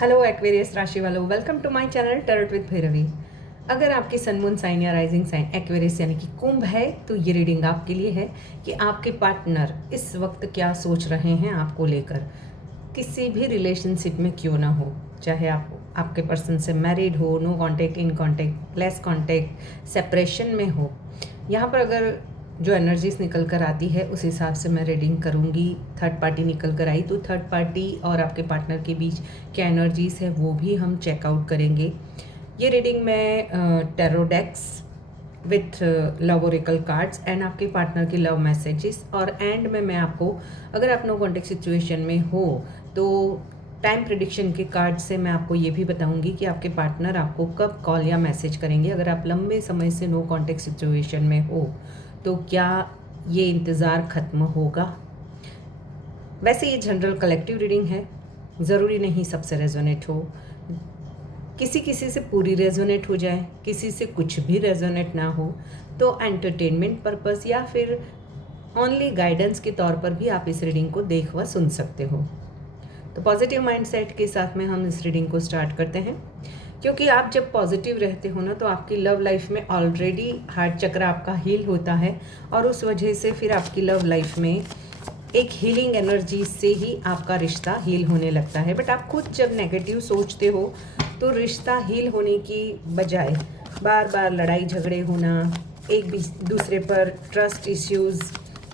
Hello Aquarius राशि वालों, welcome to my channel tarot with Bhairavi. अगर आपकी सन मून साइन या राइजिंग साइन एक्वेरियस यानी कि कुंभ है तो ये रीडिंग आपके लिए है कि आपके पार्टनर इस वक्त क्या सोच रहे हैं आपको लेकर। किसी भी रिलेशनशिप में क्यों ना हो, चाहे आपके पर्सन से मैरिड हो, no contact, in contact, less contact, separation में हो, यहाँ पर अगर जो एनर्जीज निकल कर आती है उस हिसाब से मैं रीडिंग करूँगी। थर्ड पार्टी निकल कर आई तो थर्ड पार्टी और आपके पार्टनर के बीच क्या एनर्जीज है वो भी हम चेकआउट करेंगे। ये रीडिंग मैं tarot decks with love oracle cards and आपके पार्टनर के लव मैसेजेस और एंड में मैं आपको, अगर आप नो कॉन्टेक्ट सिचुएशन में हो तो टाइम प्रिडिक्शन के कार्ड से मैं आपको ये भी बताऊंगी कि आपके पार्टनर आपको कब कॉल या मैसेज करेंगे। अगर आप लंबे समय से नो कॉन्टेक्ट सिचुएशन में हो तो क्या ये इंतज़ार ख़त्म होगा। वैसे ये जनरल कलेक्टिव रीडिंग है, ज़रूरी नहीं सबसे रेजोनेट हो, किसी किसी से पूरी रेजोनेट हो जाए, किसी से कुछ भी रेजोनेट ना हो, तो एंटरटेनमेंट पर्पस या फिर ओनली गाइडेंस के तौर पर भी आप इस रीडिंग को देख व सुन सकते हो। तो पॉजिटिव माइंडसेट के साथ में हम इस रीडिंग को स्टार्ट करते हैं, क्योंकि आप जब पॉजिटिव रहते हो ना तो आपकी लव लाइफ में ऑलरेडी हार्ट चक्र आपका हील होता है और उस वजह से फिर आपकी लव लाइफ में एक हीलिंग एनर्जी से ही आपका रिश्ता हील होने लगता है। बट आप खुद जब नेगेटिव सोचते हो तो रिश्ता हील होने की बजाय बार बार लड़ाई झगड़े होना, एक दूसरे पर ट्रस्ट इश्यूज़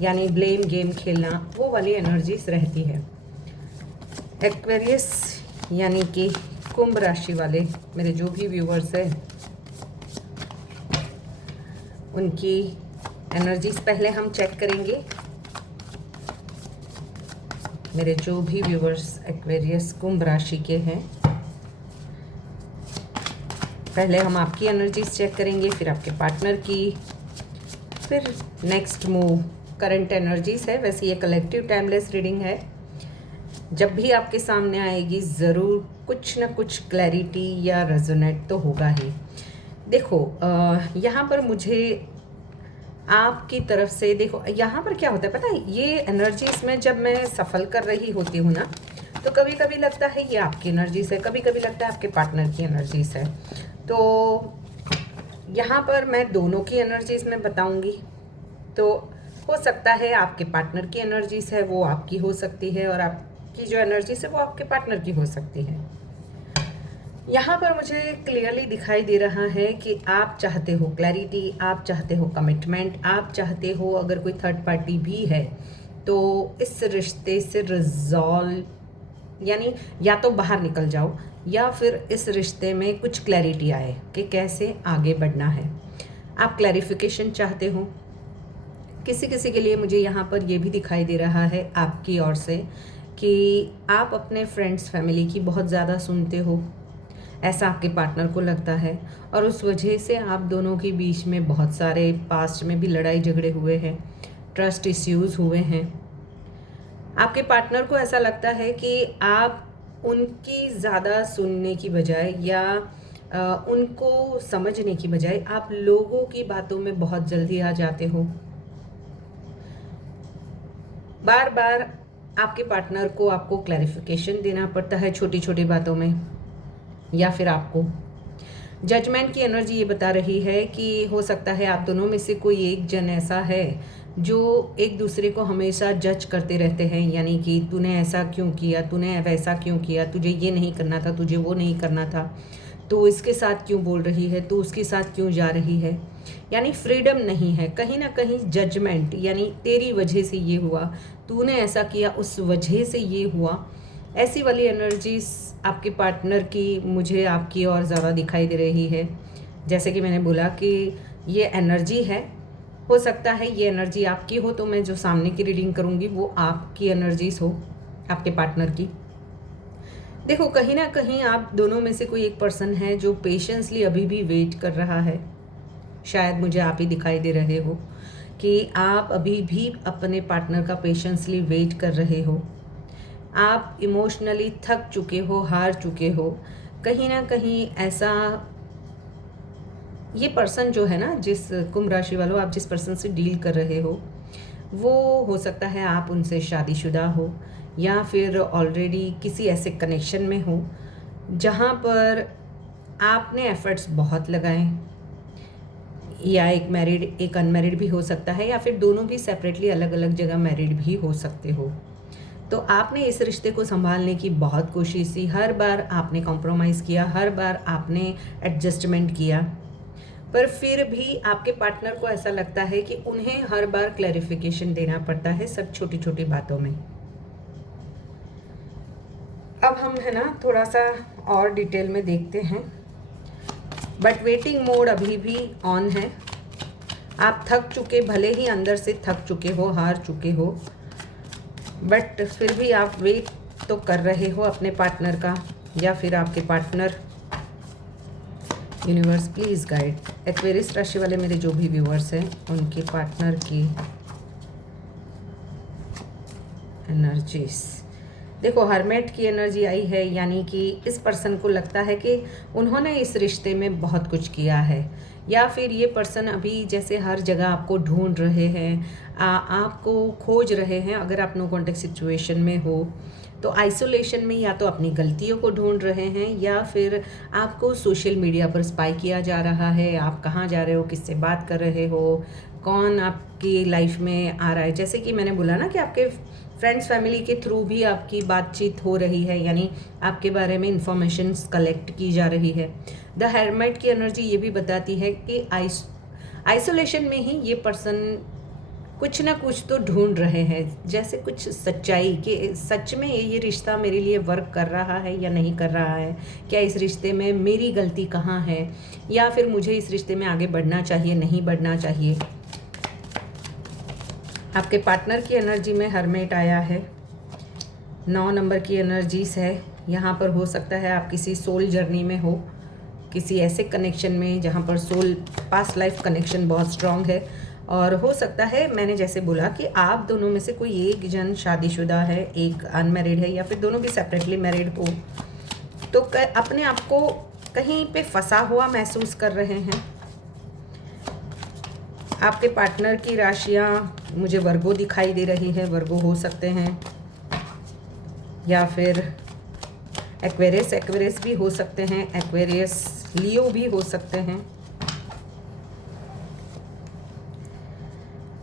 यानी ब्लेम गेम खेलना, वो वाली एनर्जीज रहती है। एक्वेरियस यानी कि कुंभ राशि वाले मेरे जो भी व्यूवर्स हैं उनकी एनर्जीज पहले हम चेक करेंगे। मेरे जो भी व्यूवर्स एक्वेरियस कुंभ राशि के हैं, पहले हम आपकी एनर्जीज चेक करेंगे, फिर आपके पार्टनर की, फिर नेक्स्ट मूव करंट एनर्जीज है। वैसे ये कलेक्टिव टाइमलेस रीडिंग है, जब भी आपके सामने आएगी ज़रूर कुछ ना कुछ क्लैरिटी या रेजोनेट तो होगा ही। देखो यहाँ पर मुझे आपकी तरफ से, देखो यहाँ पर क्या होता है पता है, ये एनर्जी इसमें जब मैं सफल कर रही होती हूँ ना तो कभी कभी लगता है ये आपकी एनर्जीज है, कभी कभी लगता है आपके पार्टनर की एनर्जीज है। तो यहाँ पर मैं दोनों की एनर्जीज में बताऊँगी। तो हो सकता है आपके पार्टनर की एनर्जीज है वो आपकी हो सकती है और आपकी जो एनर्जीज है वो आपके पार्टनर की हो सकती है। यहाँ पर मुझे क्लियरली दिखाई दे रहा है कि आप चाहते हो क्लैरिटी, आप चाहते हो कमिटमेंट, आप चाहते हो अगर कोई थर्ड पार्टी भी है तो इस रिश्ते से रिजॉल्व यानी या तो बाहर निकल जाओ या फिर इस रिश्ते में कुछ क्लैरिटी आए कि कैसे आगे बढ़ना है। आप क्लैरिफिकेशन चाहते हो। किसी किसी के लिए मुझे यहाँ पर ये भी दिखाई दे रहा है आपकी ओर से कि आप अपने फ्रेंड्स फैमिली की बहुत ज़्यादा सुनते हो, ऐसा आपके पार्टनर को लगता है और उस वजह से आप दोनों के बीच में बहुत सारे पास्ट में भी लड़ाई झगड़े हुए हैं, ट्रस्ट इश्यूज़ हुए हैं। आपके पार्टनर को ऐसा लगता है कि आप उनकी ज़्यादा सुनने की बजाय या उनको समझने की बजाय आप लोगों की बातों में बहुत जल्दी आ जाते हो। बार बार आपके पार्टनर को आपको क्लैरिफिकेशन देना पड़ता है छोटी छोटी बातों में, या फिर आपको जजमेंट की एनर्जी ये बता रही है कि हो सकता है आप दोनों में से कोई एक जन ऐसा है जो एक दूसरे को हमेशा जज करते रहते हैं, यानी कि तूने ऐसा क्यों किया, तूने वैसा क्यों किया, तुझे ये नहीं करना था, तुझे वो नहीं करना था, तो इसके साथ क्यों बोल रही है, तो उसके साथ क्यों जा रही है, यानी फ्रीडम नहीं है। कहीं ना कहीं जजमेंट यानी तेरी वजह से ये हुआ, तूने ऐसा किया उस वजह से ये हुआ, ऐसी वाली एनर्जीज आपके पार्टनर की मुझे आपकी और ज़्यादा दिखाई दे रही है। जैसे कि मैंने बोला कि ये एनर्जी है, हो सकता है ये एनर्जी आपकी हो तो मैं जो सामने की रीडिंग करूँगी वो आपकी एनर्जीज हो, आपके पार्टनर की। देखो कहीं ना कहीं आप दोनों में से कोई एक पर्सन है जो पेशेंसली अभी भी वेट कर रहा है। शायद मुझे आप ही दिखाई दे रहे हो कि आप अभी भी अपने पार्टनर का पेशेंसली वेट कर रहे हो। आप इमोशनली थक चुके हो, हार चुके हो। कहीं ना कहीं ऐसा ये पर्सन जो है ना, जिस कुंभ राशि वालों आप जिस पर्सन से डील कर रहे हो वो हो सकता है आप उनसे शादीशुदा हो या फिर ऑलरेडी किसी ऐसे कनेक्शन में हो जहाँ पर आपने एफर्ट्स बहुत लगाए, या एक मैरिड एक अनमैरिड भी हो सकता है, या फिर दोनों भी सेपरेटली अलग अलग जगह मैरिड भी हो सकते हो। तो आपने इस रिश्ते को संभालने की बहुत कोशिश की, हर बार आपने कॉम्प्रोमाइज़ किया, हर बार आपने एडजस्टमेंट किया, पर फिर भी आपके पार्टनर को ऐसा लगता है कि उन्हें हर बार क्लैरिफिकेशन देना पड़ता है सब छोटी छोटी बातों में। अब हम है ना थोड़ा सा और डिटेल में देखते हैं, बट वेटिंग मोड अभी भी ऑन है। आप थक चुके, भले ही अंदर से थक चुके हो, हार चुके हो, बट फिर भी आप वेट तो कर रहे हो अपने पार्टनर का, या फिर आपके partner. Universe please guide Aquarius राशि वाले मेरे जो भी व्यूअर्स हैं उनके पार्टनर की एनर्जीज। देखो, हर्मेट की एनर्जी आई है, यानी कि इस पर्सन को लगता है कि उन्होंने इस रिश्ते में बहुत कुछ किया है, या फिर ये पर्सन अभी जैसे हर जगह आपको ढूंढ रहे हैं, आपको खोज रहे हैं। अगर आप नो कॉन्टेक्ट सिचुएशन में हो तो आइसोलेशन में या तो अपनी गलतियों को ढूंढ रहे हैं, या फिर आपको सोशल मीडिया पर स्पाई किया जा रहा है। आप कहाँ जा रहे हो, किससे बात कर रहे हो, कौन आपकी लाइफ में आ रहा है। जैसे कि मैंने बोला ना कि आपके फ्रेंड्स फैमिली के थ्रू भी आपकी बातचीत हो रही है, यानी आपके बारे में इंफॉर्मेशन कलेक्ट की जा रही है। द हेरमाइट की एनर्जी ये भी बताती है कि आइसोलेशन में ही ये पर्सन कुछ ना कुछ तो ढूंढ रहे हैं, जैसे कुछ सच्चाई कि सच में ये रिश्ता मेरे लिए वर्क कर रहा है या नहीं कर रहा है, क्या इस रिश्ते में मेरी गलती कहाँ है, या फिर मुझे इस रिश्ते में आगे बढ़ना चाहिए, नहीं बढ़ना चाहिए। आपके पार्टनर की एनर्जी में हर्मेट आया है, 9 नंबर की एनर्जीज है। यहाँ पर हो सकता है आप किसी सोल जर्नी में हो, किसी ऐसे कनेक्शन में जहाँ पर सोल पास्ट लाइफ कनेक्शन बहुत स्ट्रांग है, और हो सकता है मैंने जैसे बोला कि आप दोनों में से कोई एक जन शादीशुदा है, एक अनमैरिड है, या फिर दोनों भी सेपरेटली मैरिड हो, तो अपने आप को कहीं पे फंसा हुआ महसूस कर रहे हैं। आपके पार्टनर की राशियाँ मुझे वर्गो दिखाई दे रही है, वर्गो हो सकते हैं, या फिर एक्वेरियस भी हो सकते हैं, एक्वेरियस लियो भी हो सकते हैं।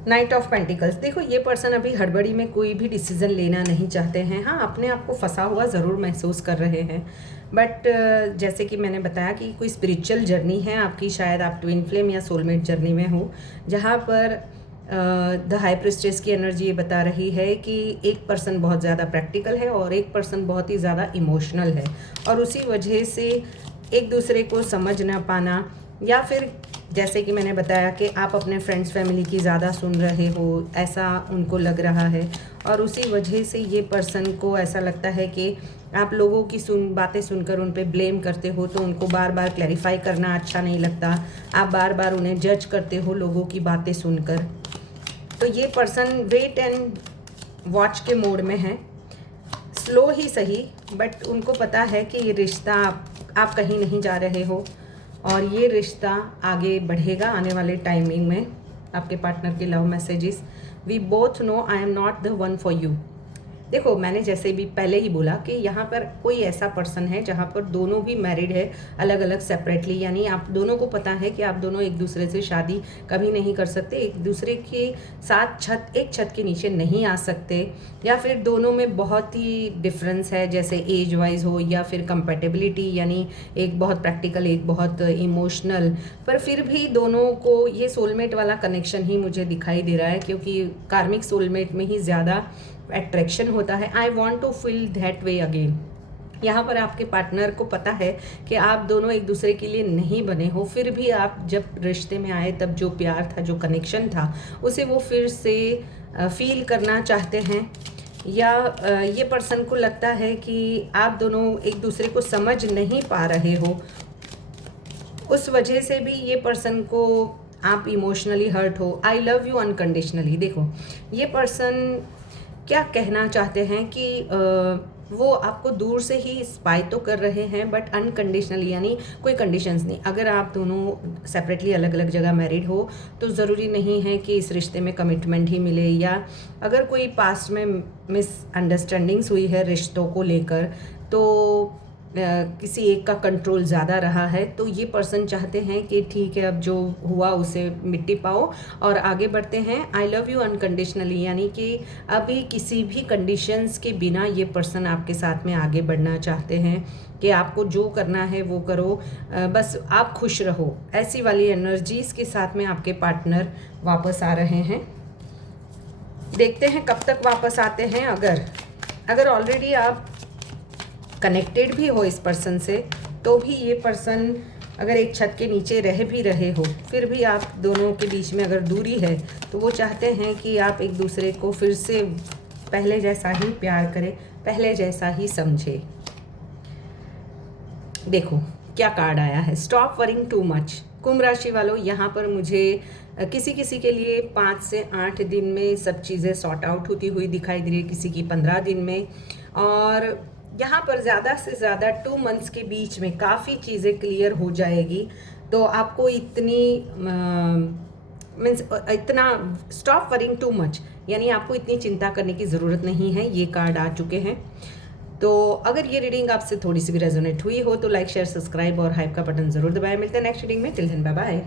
नाइट ऑफ पेंटिकल्स, देखो ये पर्सन अभी हड़बड़ी में कोई भी डिसीजन लेना नहीं चाहते हैं। हाँ, अपने आप को फंसा हुआ ज़रूर महसूस कर रहे हैं, बट जैसे कि मैंने बताया कि कोई स्पिरिचुअल जर्नी है आपकी, शायद आप ट्विन फ्लेम या सोलमेट जर्नी में हो, जहाँ पर द हाई प्रिस्टेस की एनर्जी ये बता रही है कि एक पर्सन बहुत ज़्यादा प्रैक्टिकल है और एक पर्सन बहुत ही ज़्यादा इमोशनल है, और उसी वजह से एक दूसरे को समझ ना पाना, या फिर जैसे कि मैंने बताया कि आप अपने फ्रेंड्स फैमिली की ज़्यादा सुन रहे हो, ऐसा उनको लग रहा है, और उसी वजह से ये पर्सन को ऐसा लगता है कि आप लोगों की बातें सुनकर उन पे ब्लेम करते हो, तो उनको बार बार क्लैरिफाई करना अच्छा नहीं लगता, आप बार बार उन्हें जज करते हो लोगों की बातें सुनकर। तो ये पर्सन वेट एंड वॉच के मोड में है, स्लो ही सही, बट उनको पता है कि ये रिश्ता आप कहीं नहीं जा रहे हो, और ये रिश्ता आगे बढ़ेगा आने वाले टाइमिंग में। आपके पार्टनर के love messages, we both know I am not the one for you. देखो, मैंने जैसे भी पहले ही बोला कि यहाँ पर कोई ऐसा पर्सन है जहाँ पर दोनों भी मैरिड है, अलग अलग सेपरेटली, यानी आप दोनों को पता है कि आप दोनों एक दूसरे से शादी कभी नहीं कर सकते, एक दूसरे के साथ एक छत के नीचे नहीं आ सकते, या फिर दोनों में बहुत ही डिफरेंस है, जैसे एज वाइज हो, या फिर कंपेटेबिलिटी, यानी एक बहुत प्रैक्टिकल, एक बहुत इमोशनल, पर फिर भी दोनों को ये सोलमेट वाला कनेक्शन ही मुझे दिखाई दे रहा है, क्योंकि कार्मिक सोलमेट में ही ज़्यादा अट्रैक्शन होता है। I want to feel that way again. यहाँ पर आपके पार्टनर को पता है कि आप दोनों एक दूसरे के लिए नहीं बने हो, फिर भी आप जब रिश्ते में आए तब जो प्यार था, जो कनेक्शन था, उसे वो फिर से फील करना चाहते हैं, या ये पर्सन को लगता है कि आप दोनों एक दूसरे को समझ नहीं पा रहे हो, उस वजह से भी ये पर्सन को आप इमोशनली हर्ट हो। आई लव यू अनकंडीशनली, देखो ये पर्सन क्या कहना चाहते हैं कि वो आपको दूर से ही स्पाई तो कर रहे हैं, बट अनकंडीशनली, यानी कोई कंडीशंस नहीं। अगर आप दोनों सेपरेटली अलग अलग जगह मैरिड हो तो ज़रूरी नहीं है कि इस रिश्ते में कमिटमेंट ही मिले, या अगर कोई पास्ट में मिसअंडरस्टैंडिंग्स हुई है रिश्तों को लेकर, तो किसी एक का कंट्रोल ज़्यादा रहा है, तो ये पर्सन चाहते हैं कि ठीक है, अब जो हुआ उसे मिट्टी पाओ और आगे बढ़ते हैं। आई लव यू अनकंडीशनली, यानी कि अभी किसी भी कंडीशंस के बिना ये पर्सन आपके साथ में आगे बढ़ना चाहते हैं कि आपको जो करना है वो करो, बस आप खुश रहो। ऐसी वाली एनर्जीज़ के साथ में आपके पार्टनर वापस आ रहे हैं। देखते हैं कब तक वापस आते हैं। अगर ऑलरेडी आप कनेक्टेड भी हो इस पर्सन से, तो भी ये पर्सन अगर एक छत के नीचे रह भी रहे हो, फिर भी आप दोनों के बीच में अगर दूरी है, तो वो चाहते हैं कि आप एक दूसरे को फिर से पहले जैसा ही प्यार करें, पहले जैसा ही समझे। देखो क्या कार्ड आया है, स्टॉप वरिंग टू मच। कुंभ राशि वालों, यहाँ पर मुझे किसी किसी के लिए 5 से 8 दिन में सब चीज़ें सॉर्ट आउट होती हुई दिखाई दे रही है, किसी की 15 दिन में, और यहाँ पर ज़्यादा से ज़्यादा 2 मंथ्स के बीच में काफ़ी चीज़ें क्लियर हो जाएगी। तो आपको इतना स्टॉप वरिंग टू मच, यानी आपको इतनी चिंता करने की ज़रूरत नहीं है। ये कार्ड आ चुके हैं। तो अगर ये रीडिंग आपसे थोड़ी सी भी रेजोनेट हुई हो तो लाइक शेयर सब्सक्राइब और हाइप का बटन ज़रूर दबाएं। मिलते हैं नेक्स्ट रीडिंग में। Till then bye bye.